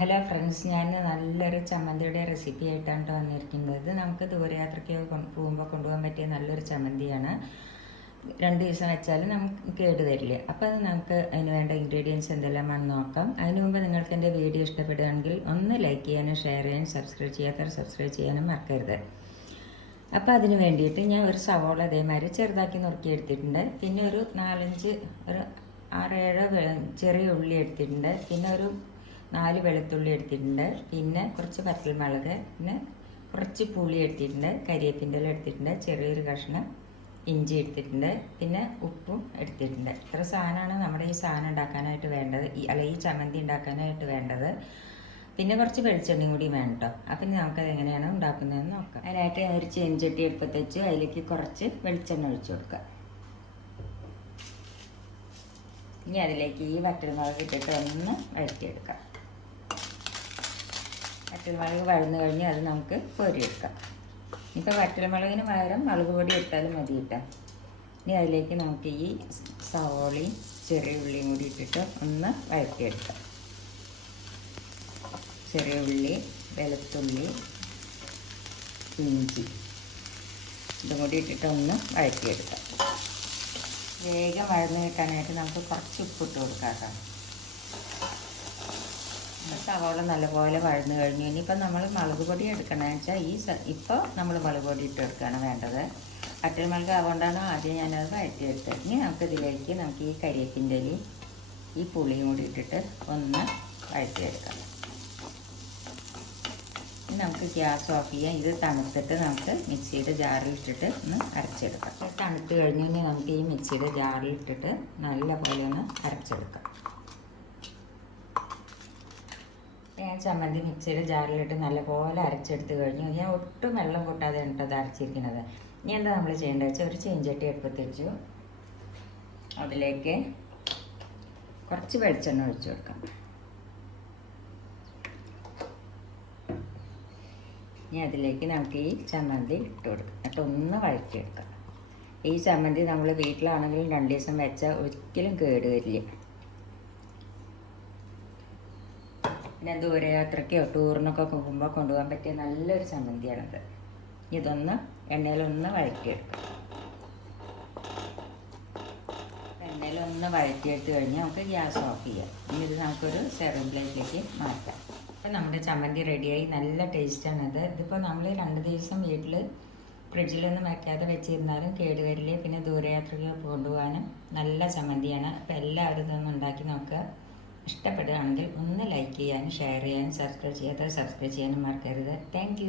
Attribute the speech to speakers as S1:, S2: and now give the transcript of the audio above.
S1: Hello friends ഞാൻ നല്ലൊരു ചമ്മന്തിയുടെ recipe ആയിട്ടാണ് ട്ടോ വന്നിരിക്കുന്നത്. നമുക്ക് ദൂരയാത്രയ്ക്ക് പോകുമ്പോൾ കൊണ്ടുപോകാൻ പറ്റിയ നല്ലൊരു ചമ്മന്തിയാണ്. രണ്ട് ദിവസം വെച്ചാൽ നമുക്ക് കേട് തരില്ലേ അപ്പോൾ അത് നമുക്ക് അതിന് വേണ്ട ഇൻഗ്രീഡിയൻസ് എന്തെല്ലാമാണെന്ന് നോക്കാം. അതിന് മുമ്പ് നിങ്ങൾക്ക് എന്റെ വീഡിയോ ഇഷ്ടപ്പെടുകയാണെങ്കിൽ ഒന്ന് ലൈക്ക് ചെയ്യാനും ഷെയർ ചെയ്യാനും സബ്സ്ക്രൈബ് ചെയ്യാത്തവർ സബ്സ്ക്രൈബ് ചെയ്യാനും മറക്കരുത്. അപ്പോൾ അതിന് വേണ്ടിയിട്ട് ഞാൻ ഒരു സവോള അതേമാതിരി ചെറുതാക്കി നുറുക്കി എടുത്തിട്ടുണ്ട് പിന്നെ ഒരു നാലഞ്ച് ഒരു ആറേഴോ ചെറിയ ഉള്ളി എടുത്തിട്ടുണ്ട്. പിന്നെ ഒരു നാല് വെളുത്തുള്ളി എടുത്തിട്ടുണ്ട്. പിന്നെ കുറച്ച് പച്ചമുളക് പിന്നെ കുറച്ച് പുളി എടുത്തിട്ടുണ്ട്. കരിയേപ്പിന്റെ ഇല എടുത്തിട്ടുണ്ട്. ചെറിയൊരു കഷ്ണം ഇഞ്ചി എടുത്തിട്ടുണ്ട്. പിന്നെ ഉപ്പും എടുത്തിട്ടുണ്ട്. ഇത്ര സാധനമാണ് നമ്മുടെ ഈ സാധനം ഉണ്ടാക്കാനായിട്ട് വേണ്ടത്. ഈ അല്ല ഈ ചമ്മന്തി ഉണ്ടാക്കാനായിട്ട് വേണ്ടത്. പിന്നെ കുറച്ച് വെളിച്ചെണ്ണയും കൂടി വേണം കേട്ടോ അപ്പം നമുക്കത് എങ്ങനെയാണ് ഉണ്ടാക്കുന്നതെന്ന് നോക്കാം. അതിനായിട്ട് ഒരു ചെഞ്ചട്ടി എടുപ്പത്ത് വെച്ച്. അതിലേക്ക് കുറച്ച് വെളിച്ചെണ്ണ ഒഴിച്ചു കൊടുക്കുക. ഇനി അതിലേക്ക് ഈ വറ്റൽമുളക് ഇട്ടിട്ട് ഒന്ന് വഴറ്റിയെടുക്കാം. വറ്റൽമുളക് വഴന്നു കഴിഞ്ഞ് അത് നമുക്ക് പൊരിയെടുക്കാം ഇപ്പോൾ വറ്റൽമുളകിന് പകരം മുളക് പൊടി ഇട്ടാലും മതി കേട്ടോ. ഇനി അതിലേക്ക് നമുക്ക് ഈ സവോളയും ചെറിയ ഉള്ളിയും കൂടി ഇട്ടിട്ട് ഒന്ന് വഴറ്റിയെടുക്കാം. ചെറിയ ഉള്ളി വെളുത്തുള്ളി ഇഞ്ചി ഇതും കൂടി ഇട്ടിട്ട് ഒന്ന് വഴറ്റിയെടുക്കാം. വേഗം വഴന്ന് കിട്ടാനായിട്ട് നമുക്ക് കുറച്ച് ഉപ്പിട്ട് കൊടുക്കാം കേട്ടോ. സവാള നല്ലപോലെ വഴന്ന് കഴിഞ്ഞു. ഇനിയിപ്പോൾ നമ്മൾ മുളക് പൊടി എടുക്കണമെന്ന് വെച്ചാൽ ഈ ഇപ്പോൾ നമ്മൾ മുളക് പൊടി ഇട്ട് എടുക്കുകയാണ് വേണ്ടത്. അറ്റൽ മുളക് ആവുകൊണ്ടാണ് ആദ്യം ഞാനത് വഴറ്റിയെടുത്തത്. ഇനി നമുക്ക് ഇതിലേക്ക് നമുക്ക് ഈ കരിയേപ്പിന്റെ ഈ പുളിയും കൂടി ഇട്ടിട്ട് ഒന്ന് വഴറ്റിയെടുക്കാം. ഇനി നമുക്ക് ഗ്യാസ് ഓഫ് ചെയ്യാം. ഇത് തണുത്തിട്ട് നമുക്ക് മിക്സിയുടെ ജാറിൽ ഇട്ടിട്ട് ഒന്ന് അരച്ചെടുക്കാം. തണുത്ത് കഴിഞ്ഞ് കഴിഞ്ഞാൽ നമുക്ക് ഈ മിക്സിയുടെ ജാറിൽ ഇട്ടിട്ട് നല്ലപോലെ ഒന്ന് അരച്ചെടുക്കാം. ഞാൻ ചമ്മന്തി മിക്സിയുടെ ജാറിലിട്ട് നല്ലപോലെ അരച്ചെടുത്ത് കഴിഞ്ഞു. ഞാൻ ഒട്ടും വെള്ളം കൂട്ടാതെ കേട്ടത് അരച്ചിരിക്കുന്നത്. ഇനി എന്താ നമ്മൾ ചെയ്യേണ്ടത് വെച്ചാൽ ഒരു ചീഞ്ചട്ടി എടുപ്പത്ത് അതിലേക്ക് കുറച്ച് വെളിച്ചെണ്ണ ഒഴിച്ചു കൊടുക്കാം. ഇനി അതിലേക്ക് നമുക്ക് ഈ ചമ്മന്തി ഇട്ട് കൊടുക്കാം. എന്നിട്ട് ഒന്ന് വഴറ്റിയെടുക്കാം. ഈ ചമ്മന്തി നമ്മൾ വീട്ടിലാണെങ്കിലും രണ്ട് ദിവസം വെച്ചാൽ ഒരിക്കലും കേട് പിന്നെ ദൂരയാത്രയ്ക്കോ ടൂറിനൊക്കെ പോകുമ്പോൾ കൊണ്ടുപോകാൻ പറ്റിയ നല്ലൊരു ചമ്മന്തിയാണത് ഇതൊന്ന് എണ്ണയിലൊന്ന് വഴറ്റിയെടുക്കാം. എണ്ണയിലൊന്ന് വഴറ്റിയെടുത്ത് കഴിഞ്ഞാൽ നമുക്ക് ഗ്യാസ് ഓഫ് ചെയ്യാം. ഇനി ഇത് നമുക്കൊരു സെറം പ്ലേറ്റിലേക്ക് മാറ്റാം. അപ്പം നമ്മുടെ ചമ്മന്തി റെഡിയായി നല്ല ടേസ്റ്റാണ് അത് ഇതിപ്പോൾ നമ്മൾ രണ്ട് ദിവസം വീട്ടിൽ ഫ്രിഡ്ജിലൊന്നും വയ്ക്കാതെ വെച്ചിരുന്നാലും കേടുവരില്ല പിന്നെ ദൂരയാത്രയ്ക്ക് കൊണ്ടുപോകാനും നല്ല ചമ്മന്തിയാണ്. അപ്പോൾ എല്ലാവരും ഇതൊന്ന് ഉണ്ടാക്കി നോക്കുക. ഇഷ്ടപ്പെടുകയാണെങ്കിൽ ഒന്ന് ലൈക്ക് ചെയ്യാനും ഷെയർ ചെയ്യാനും സബ്സ്ക്രൈബ് ചെയ്യാത്തവർ സബ്സ്ക്രൈബ് ചെയ്യാനും മറക്കരുത്. താങ്ക്